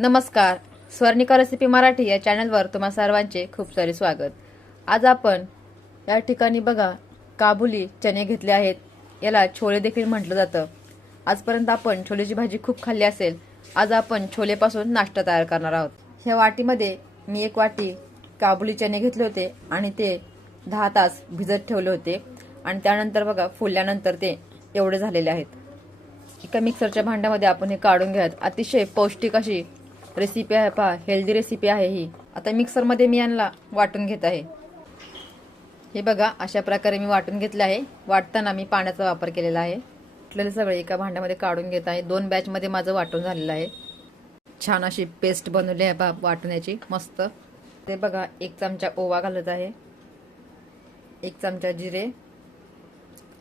नमस्कार. स्वर्णिका रेसिपी मराठी या चॅनलवर तुम्हा सर्वांचे खूप सारे स्वागत. आज आपण या ठिकाणी बघा काबुली चणे घेतले आहेत. याला छोले देखील म्हटलं जातं. आजपर्यंत आपण छोलेची भाजी खूप खाल्ली असेल. आज आपण छोलेपासून नाश्ता तयार करणार आहोत. ह्या वाटीमध्ये मी एक वाटी काबुली चणे घेतले होते आणि ते दहा तास भिजत ठेवले होते. आणि त्यानंतर बघा फुलल्यानंतर ते एवढे झालेले आहेत. एका मिक्सरच्या भांड्यामध्ये आपण हे काढून घ्यात अतिशय पौष्टिक अशी रेसिपी आहे पहा हेल्दी रेसिपी आहे ही. आता मिक्सरमध्ये मी यांना वाटून घेत आहे. हे बघा अशा प्रकारे मी वाटून घेतलं आहे. वाटताना मी पाण्याचा वापर केलेला आहे. वाटलेले सगळे एका भांड्यामध्ये काढून घेत आहे. दोन बॅचमध्ये माझं वाटून झालेलं आहे. छान अशी पेस्ट बनवली आहे बा वाटण्याची. मस्त. ते बघा एक चमचा ओवा घालत आहे. एक चमचा जिरे.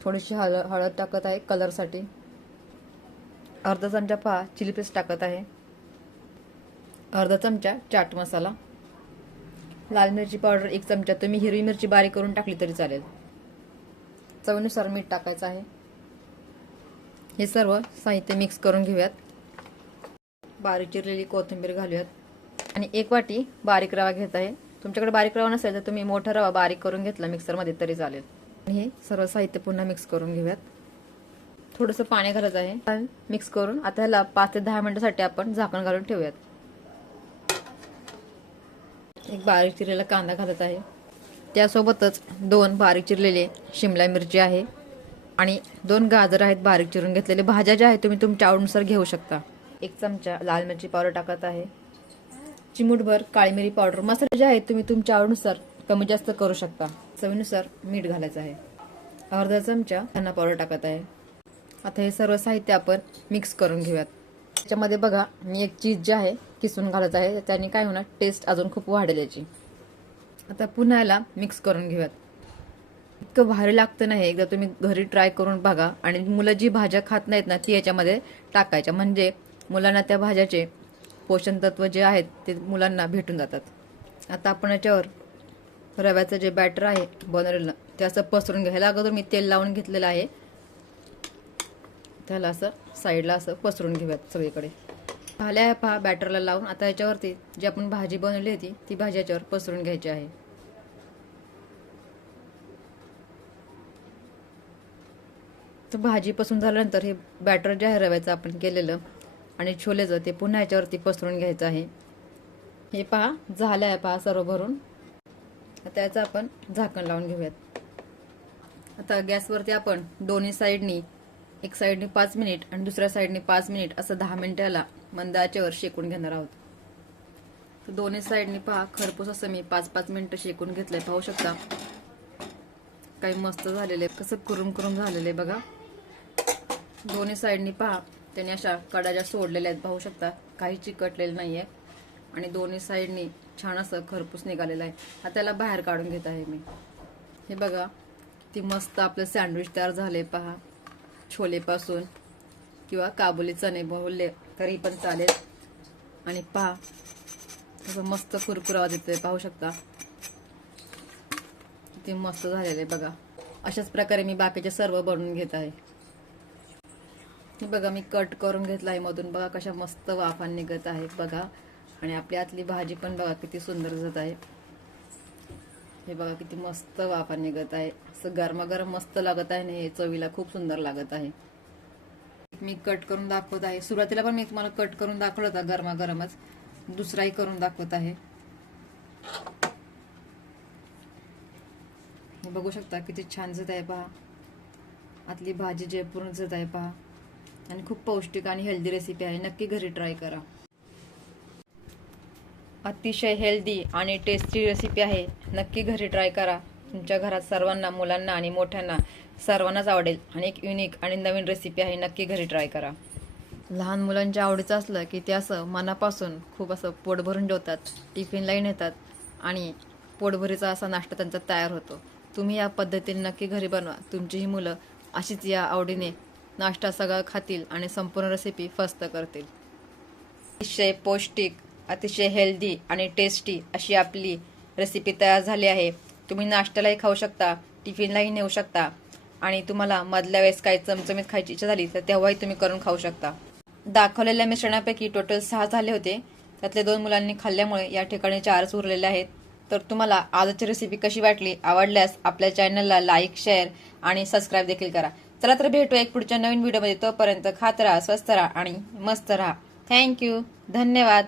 थोडीशी हळ हळद टाकत आहे कलरसाठी अर्धा चमचा पहा चिली पेस्ट टाकत आहे. अर्धा चमचा चाट मसाला. लाल मिरची पावडर एक चमचा. तुम्ही हिरवी मिरची बारीक करून टाकली तरी चालेल. चवीनुसार मीठ टाकायचं आहे. हे सर्व साहित्य मिक्स करून घेऊयात. बारीक चिरलेली कोथिंबीर घालूयात. आणि एक वाटी बारीक रवा घेत आहे. तुमच्याकडे बारीक रवा नसेल तर तुम्ही मोठा रवा बारीक करून घेतला मिक्सरमध्ये तरी चालेल. आणि हे सर्व साहित्य पुन्हा मिक्स करून घेऊयात. थोडंसं पाणी घालायचं आहे. मिक्स करून आता ह्याला पाच ते दहा मिनटासाठी आपण झाकण घालून ठेवूयात. एक बारीक चिरलेला कांदा घालत आहे. त्यासोबतच दोन बारीक चिरलेले शिमला मिरची आहे आणि दोन गाजर आहेत बारीक चिरून घेतलेले. भाज्या ज्या आहेत तुम्ही तुमच्या आवडीनुसार घेऊ शकता. एक चमचा लाल मिरची पावडर टाकत आहे. चिमूटभर काळी मिरी पावडर. मसाले जे आहेत तुम्ही तुमच्या आवडीनुसार कमी जास्त करू शकता. चवीनुसार मीठ घालायचं आहे. अर्धा चमचा धना पावडर टाकत आहे. आता हे सर्व साहित्य आपण मिक्स करून घेऊयात. त्याच्यामध्ये बघा मी एक चीज जे आहे किसून घालत आहे. त्याने काय होणार? टेस्ट अजून खूप वाढेल याची. आता पुन्हा याला मिक्स करून घेऊयात. इतकं भारी लागतं नाही एकदा तुम्ही घरी ट्राय करून बघा. आणि मुलं जी भाज्या खात नाहीत ना ती याच्यामध्ये टाकायच्या. म्हणजे मुलांना त्या भाज्याचे पोषण तत्व जे आहेत ते मुलांना भेटून जातात. आता आपण याच्यावर रव्याचं जे बॅटर आहे बनवलेलं ते असं पसरून घ्यायला. अगोदर मी तेल लावून घेतलेलं आहे. त्याला असं साईडला असं पसरून घेऊयात सगळीकडे. झाल्या आहे पहा बॅटरला लावून आता याच्यावरती जी आपण भाजी बनवली होती ती भाजी याच्यावर पसरून घ्यायची आहे. तर भाजी पसरून झाल्यानंतर हे बॅटर जे आहे रव्याचं आपण केलेलं आणि छोलेचं ते पुन्हा याच्यावरती पसरून घ्यायचं आहे. हे पहा झालं आहे पहा सर्व भरून. आता याचं आपण झाकण लावून घेऊयात. आता गॅसवरती आपण दोन्ही साईडनी एक साईडने पाच मिनिट आणि दुसऱ्या साईडने पाच मिनिट असं दहा मिनिटाला मंद आचेवर शेकून घेणार आहोत. तर दोन्ही साईडने पहा खरपूस असं मी पाच पाच मिनिटं शेकून घेतलंय. पाहू शकता. काही मस्त झालेले कसं कुरुम कुरुम झालेले बघा. दोन्ही साईडनी पहा त्याने अशा कडा ज्या सोडलेल्या आहेत. पाहू शकता काही चिकटलेलं नाहीये. आणि दोन्ही साईडनी छान असं खरपूस निघालेलं आहे. आता त्याला बाहेर काढून घेत आहे मी. हे बघा ती मस्त आपलं सँडविच तयार झाले पहा. छोलेपासून किंवा काबुली चणे बोलले तरी पण चालेल. आणि पहा असं मस्त कुरकुरावा देतोय पाहू शकता. ते मस्त झालेले बघा. अशाच प्रकारे मी बाकीचे सर्व बनवून घेत आहे. हे बघा मी कट करून घेतला आहे मधून. बघा कशा मस्त वाफा निघत आहे बघा. आणि आपली आतली भाजी पण बघा किती सुंदर दिसत आहे. हे बघा किती मस्त वाफा निघत आहे. असं गरमागरम मस्त लागत आहे आणि हे चवीला खूप सुंदर लागत आहे. मी कट करून दाखवत आहे. सुरुवातीला पण मी तुम्हाला कट करून दाखवलं होता गरमागरमच. दुसराही करून दाखवत आहे. बघू शकता किती छान दिसत आहे पहा. आतली भाजी जे पूर्ण आहे पहा. आणि खूप पौष्टिक आणि हेल्दी रेसिपी आहे. नक्की घरी ट्राय करा. अतिशय हेल्दी आणि टेस्टी रेसिपी आहे. नक्की घरी ट्राय करा. तुमच्या घरात सर्वांना मुलांना आणि मोठ्यांना सर्वांनाच आवडेल आणि एक युनिक आणि नवीन रेसिपी आहे. नक्की घरी ट्राय करा. लहान मुलांच्या आवडीचं असलं की ते असं मनापासून खूप असं पोट भरून जेवतात टिफिनलाही नेतात आणि पोटभरीचा असा नाश्ता त्यांचा तयार होतो. तुम्ही या पद्धतीने नक्की घरी बनवा. तुमची ही मुलं अशीच या आवडीने नाश्ता सगळं खातील आणि संपूर्ण रेसिपी फस्त करतील. अतिशय पौष्टिक अतिशय हेल्दी आणि टेस्टी अशी आपली रेसिपी तयार झाली आहे. तुम्ही नाश्त्यालाही खाऊ शकता टिफिनलाही नेऊ शकता आणि तुम्हाला मधल्या वेळेस काही चमचमीत खायची इच्छा झाली तर तेव्हाही तुम्ही करून खाऊ शकता. दाखवलेल्या मिश्रणापैकी टोटल सहा झाले होते. त्यातले दोन मुलांनी खाल्ल्यामुळे या ठिकाणी चारच उरलेले आहेत. तर तुम्हाला आजची रेसिपी कशी वाटली आवडल्यास आपल्या चॅनलला लाईक शेअर आणि सबस्क्राईब देखील करा. चला तर भेटू एक पुढच्या नवीन व्हिडिओमध्ये तोपर्यंत खात राहा स्वस्त राहा आणि मस्त राहा. थँक्यू धन्यवाद.